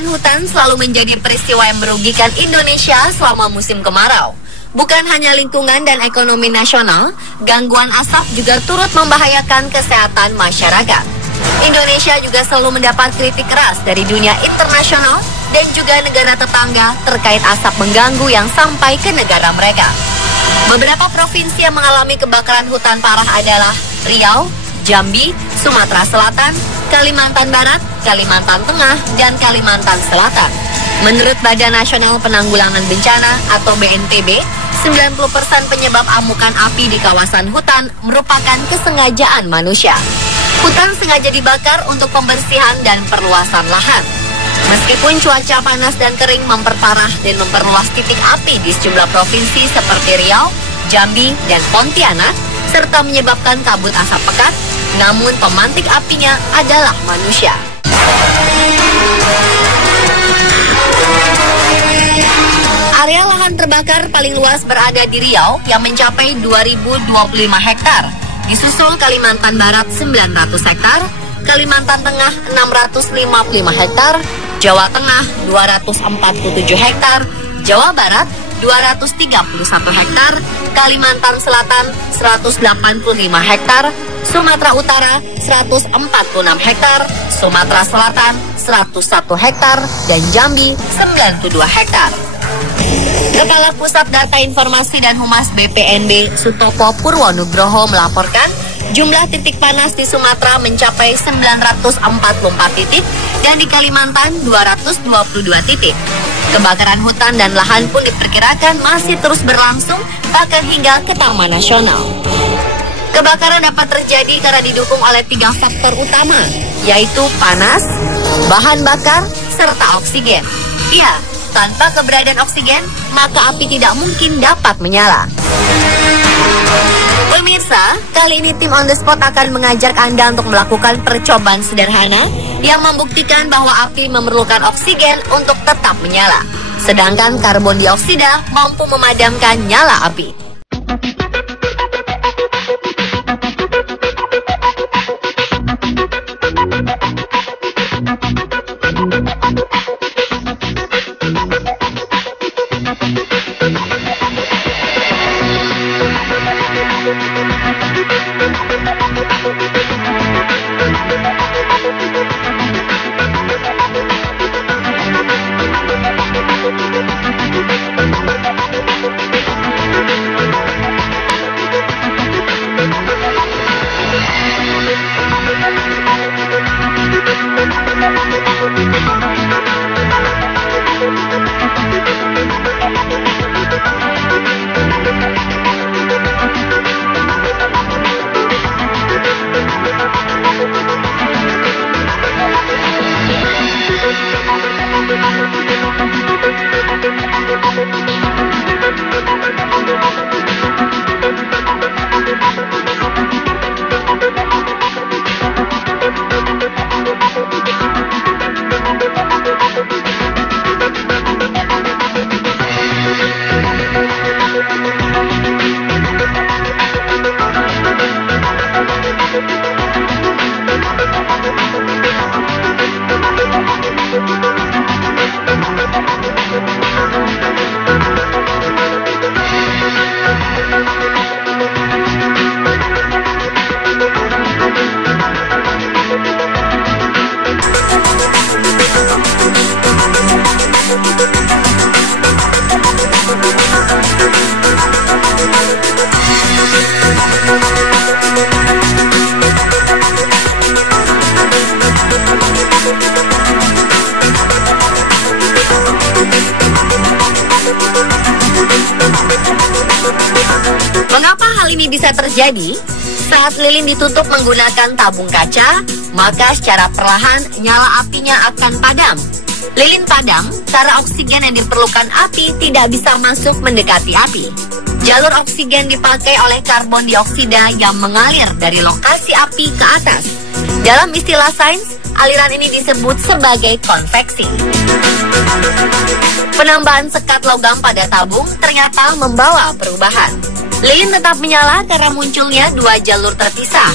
Kebakaran hutan selalu menjadi peristiwa yang merugikan Indonesia selama musim kemarau. Bukan hanya lingkungan dan ekonomi nasional, gangguan asap juga turut membahayakan kesehatan masyarakat. Indonesia juga selalu mendapat kritik keras dari dunia internasional dan juga negara tetangga terkait asap mengganggu yang sampai ke negara mereka. Beberapa provinsi yang mengalami kebakaran hutan parah adalah Riau, Jambi, Sumatera Selatan, Kalimantan Barat, Kalimantan Tengah, dan Kalimantan Selatan. Menurut Badan Nasional Penanggulangan Bencana atau BNPB, 90% penyebab amukan api di kawasan hutan merupakan kesengajaan manusia. Hutan sengaja dibakar untuk pembersihan dan perluasan lahan. Meskipun cuaca panas dan kering memperparah dan memperluas titik api di sejumlah provinsi seperti Riau, Jambi, dan Pontianak, serta menyebabkan kabut asap pekat, namun pemantik apinya adalah manusia. Area lahan terbakar paling luas berada di Riau yang mencapai 2.025 hektar, disusul Kalimantan Barat 900 hektar, Kalimantan Tengah 655 hektar, Jawa Tengah 247 hektar, Jawa Barat 231 hektar, Kalimantan Selatan 185 hektar, Sumatera Utara 146 hektar, Sumatera Selatan 101 hektar, dan Jambi 92 hektar. Kepala Pusat Data Informasi dan Humas BPNB Sutopo Purwonugroho melaporkan jumlah titik panas di Sumatera mencapai 944 titik dan di Kalimantan 222 titik. Kebakaran hutan dan lahan pun diperkirakan masih terus berlangsung bahkan hingga ke Taman Nasional. Kebakaran dapat terjadi karena didukung oleh 3 faktor utama, yaitu panas, bahan bakar, serta oksigen. Iya, tanpa keberadaan oksigen, maka api tidak mungkin dapat menyala. Pemirsa, kali ini tim On The Spot akan mengajak Anda untuk melakukan percobaan sederhana yang membuktikan bahwa api memerlukan oksigen untuk tetap menyala. Sedangkan karbon dioksida mampu memadamkan nyala api. Mengapa hal ini bisa terjadi? Saat lilin ditutup menggunakan tabung kaca, maka secara perlahan nyala apinya akan padam. Lilin padam karena oksigen yang diperlukan api tidak bisa masuk mendekati api. Jalur oksigen dipakai oleh karbon dioksida yang mengalir dari lokasi api ke atas. Dalam istilah sains, aliran ini disebut sebagai konveksi. Penambahan sekat logam pada tabung ternyata membawa perubahan. Lilin tetap menyala karena munculnya 2 jalur terpisah.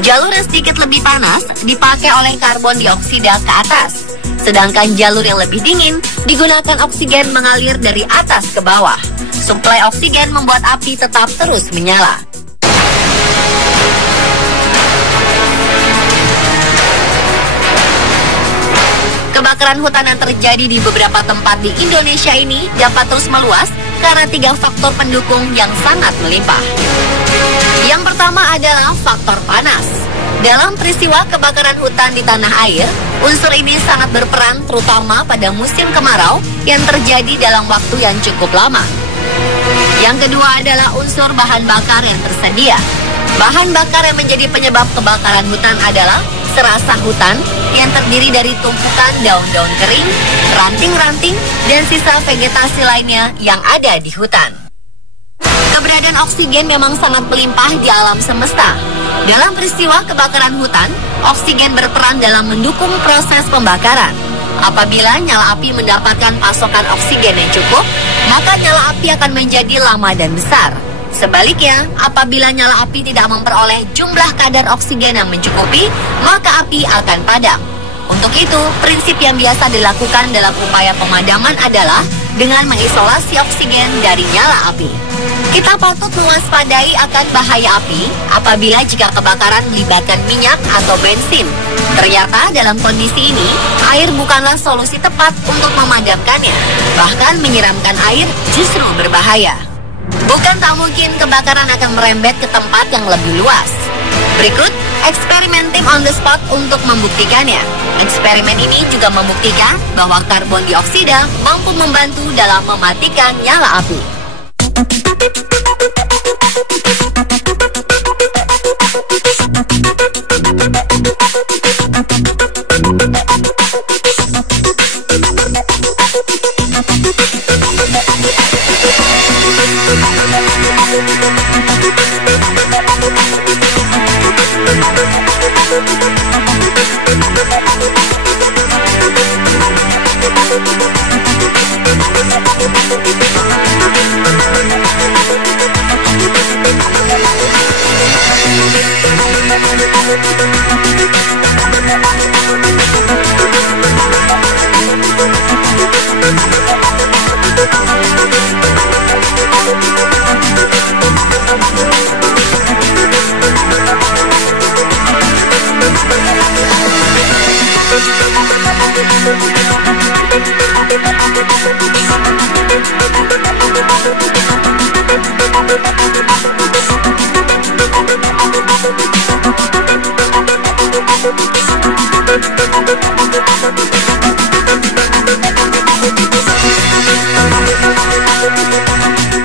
Jalur yang sedikit lebih panas dipakai oleh karbon dioksida ke atas. Sedangkan jalur yang lebih dingin digunakan oksigen mengalir dari atas ke bawah. Suplai oksigen membuat api tetap terus menyala. Kebakaran hutan yang terjadi di beberapa tempat di Indonesia ini dapat terus meluas karena 3 faktor pendukung yang sangat melimpah. Yang pertama adalah faktor panas. Dalam peristiwa kebakaran hutan di tanah air, unsur ini sangat berperan terutama pada musim kemarau yang terjadi dalam waktu yang cukup lama. Yang kedua adalah unsur bahan bakar yang tersedia. Bahan bakar yang menjadi penyebab kebakaran hutan adalah serasa hutan yang terdiri dari tumpukan daun-daun kering, ranting-ranting, dan sisa vegetasi lainnya yang ada di hutan. Keberadaan oksigen memang sangat melimpah di alam semesta. Dalam peristiwa kebakaran hutan, oksigen berperan dalam mendukung proses pembakaran. Apabila nyala api mendapatkan pasokan oksigen yang cukup, maka nyala api akan menjadi lama dan besar. Sebaliknya, apabila nyala api tidak memperoleh jumlah kadar oksigen yang mencukupi, maka api akan padam. Untuk itu, prinsip yang biasa dilakukan dalam upaya pemadaman adalah dengan mengisolasi oksigen dari nyala api. Kita patut mewaspadai akan bahaya api apabila jika kebakaran melibatkan minyak atau bensin. Ternyata dalam kondisi ini, air bukanlah solusi tepat untuk memadamkannya. Bahkan menyiramkan air justru berbahaya. Bukan tak mungkin kebakaran akan merembet ke tempat yang lebih luas. Berikut eksperimen tim on the spot untuk membuktikannya. Eksperimen ini juga membuktikan bahwa karbon dioksida mampu membantu dalam mematikan nyala api.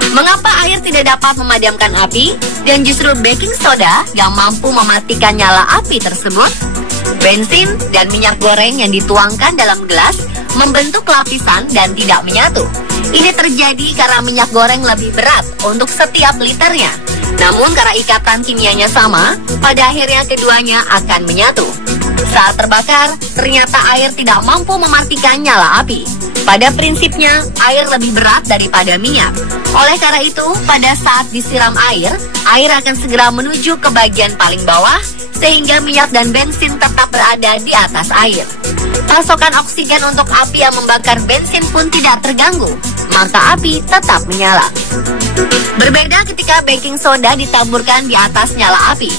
Mengapa air tidak dapat memadamkan api dan justru baking soda yang mampu mematikan nyala api tersebut? Bensin dan minyak goreng yang dituangkan dalam gelas membentuk lapisan dan tidak menyatu. Ini terjadi karena minyak goreng lebih berat untuk setiap liternya. Namun karena ikatan kimianya sama, pada akhirnya keduanya akan menyatu. Saat terbakar, ternyata air tidak mampu mematikan nyala api. Pada prinsipnya, air lebih berat daripada minyak. Oleh karena itu, pada saat disiram air akan segera menuju ke bagian paling bawah, sehingga minyak dan bensin tetap berada di atas air. Pasokan oksigen untuk api yang membakar bensin pun tidak terganggu, maka api tetap menyala. Berbeda ketika baking soda ditaburkan di atas nyala api.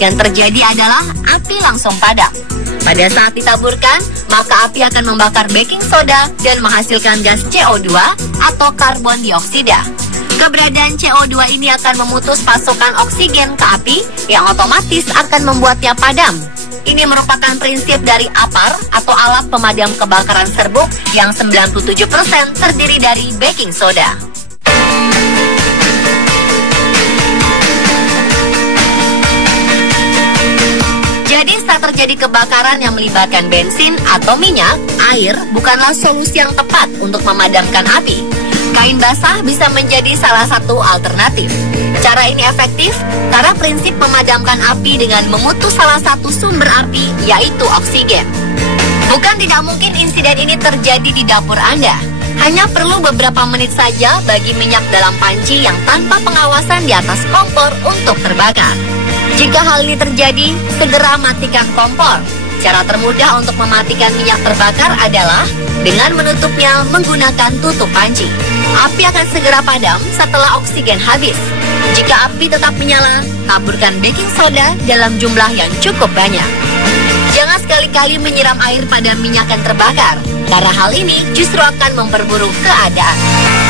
Yang terjadi adalah api langsung padam. Pada saat ditaburkan, maka api akan membakar baking soda dan menghasilkan gas CO2 atau karbon dioksida. Keberadaan CO2 ini akan memutus pasokan oksigen ke api yang otomatis akan membuatnya padam. Ini merupakan prinsip dari APAR atau alat pemadam kebakaran serbuk yang 97% terdiri dari baking soda. Jadi saat terjadi kebakaran yang melibatkan bensin atau minyak, air bukanlah solusi yang tepat untuk memadamkan api. Kain basah bisa menjadi salah satu alternatif. Cara ini efektif karena prinsip memadamkan api dengan memutus salah satu sumber api, yaitu oksigen. Bukan tidak mungkin insiden ini terjadi di dapur Anda. Hanya perlu beberapa menit saja bagi minyak dalam panci yang tanpa pengawasan di atas kompor untuk terbakar. Jika hal ini terjadi, segera matikan kompor. Cara termudah untuk mematikan minyak terbakar adalah dengan menutupnya menggunakan tutup panci. Api akan segera padam setelah oksigen habis. Jika api tetap menyala, taburkan baking soda dalam jumlah yang cukup banyak. Jangan sekali-kali menyiram air pada minyak yang terbakar, karena hal ini justru akan memperburuk keadaan.